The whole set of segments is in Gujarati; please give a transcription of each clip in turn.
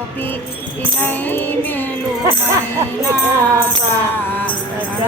ગોપી નહીં મેલું મૈના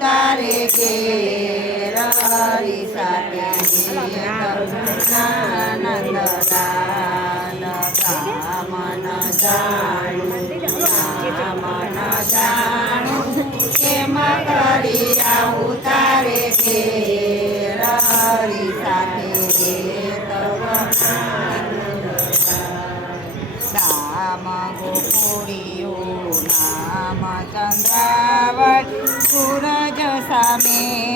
તારે ઘેર હરી સાથે નંદલાલ દામન જાણું નામન જાણું કેમ કરી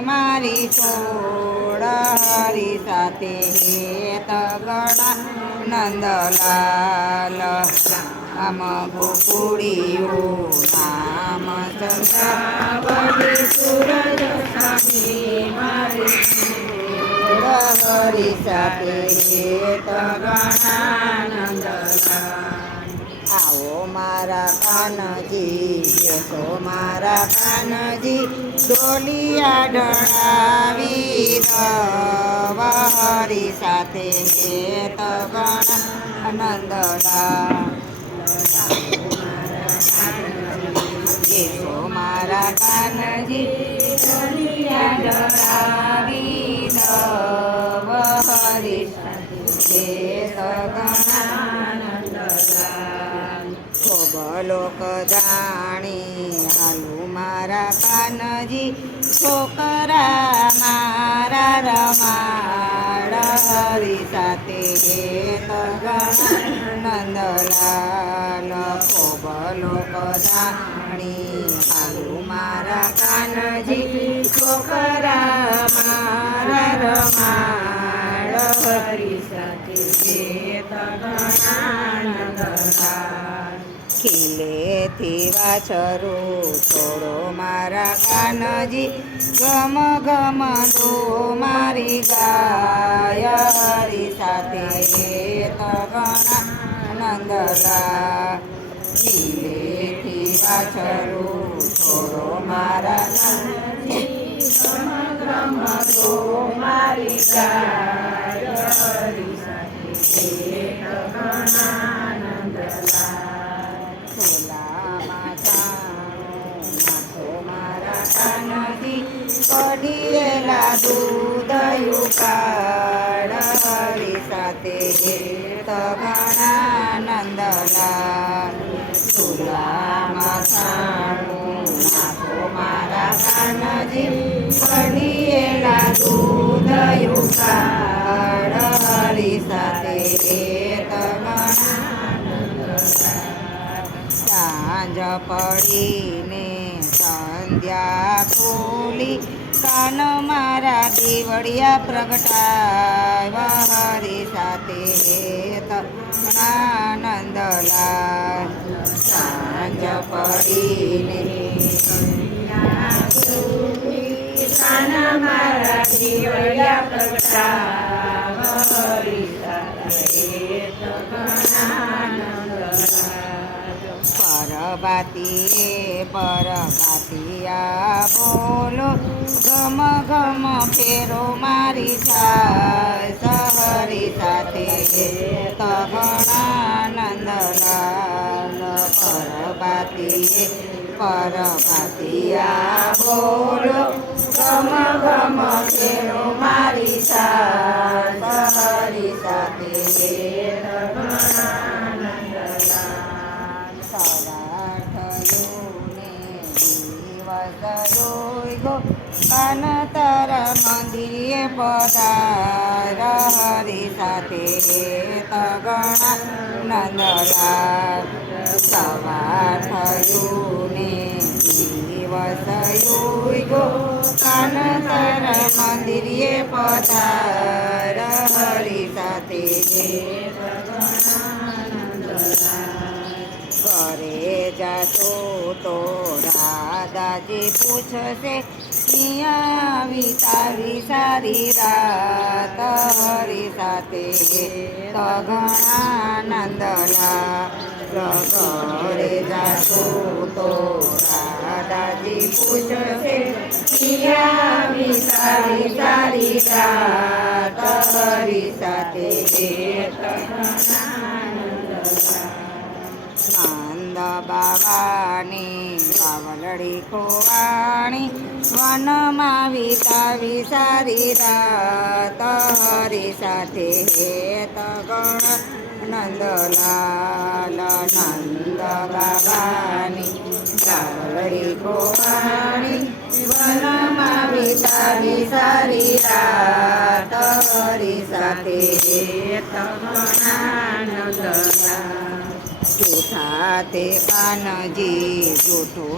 મારી છોડ હરી સાથે હેત ગણા નંદલાલ. આમ ગોકુળિયું નામ સૂરજ સાથે હેત ગણાનંદ આવો મારા કાનજી બેસો મારા કાનજી ડોલિયા ઢળાવી દવ સાથે ગણ નંદલા ગણાનંદલા દાણી હાલુ મારા કાનજી, છોકરા મારા રમાડ હરી સાથે નંદલાલ. નંદલાલ ખોબલોક દાણી હાલુ મારા કાનજી, છોકરા મારા રમાડ હરી સાથે નંદલાલ. ખીલેથી વાછરો છોડો મારા કાનજી. ગમ ગમ દો મારી ગાય હરી સાથે તગણા નંદલા. ખીલેથી વાછરો છોડો મારા કાનજી. ગમ ગમ દો મારી ગાય હરી સાથે તગણા હરી સાથે નંદલાલ જાણું નાખો મારા કાનજી કઢીએલા દૂધ યુકાળ સાથે તગણા સાંજ પડીને સંધ્યા ખોલી કાન મારા દીવડિયા પ્રગટાવા હરી સાથે તણાનંદલાલ સાંજ પડીને કાન મારા દીવડિયા પ્રગટાય સાથે પરભાતિયા બોલો, ગમ ગમ, ફેરો મારી સહરી સાથે તગણાનંદલાલ પર પરભાતિયા પર ભાતિયા બોલો, ગમ ગમ, ફેરો મારી સહરી સાથે પધાર સાથે તગણા નંદલાલ સવાર થયું ને દિવસ ગો કાન મંદિરે પધાર સાથે. ઘરે જાતો તો દાદાજી પૂછશે ક્યાં વિતાવી સારી રાત હરી સાથે તગણાનંદલા ઘરે જાશો તો દાદાજી પૂછશે આવી વિતાવી સારી રાત હરી સાથે નંદ બાવાની, બાવલડી ખોવાણી વનમાં વિતાવી સારી રાત હરી સાથે તગણ નંદલાલ નંદ બાવાની બાવલડી ખોવાણી વનમાં વિતાવી સારી રાત હરી સાથે તગણાનંદલાલ જૂઠા તે કાનજી જૂઠું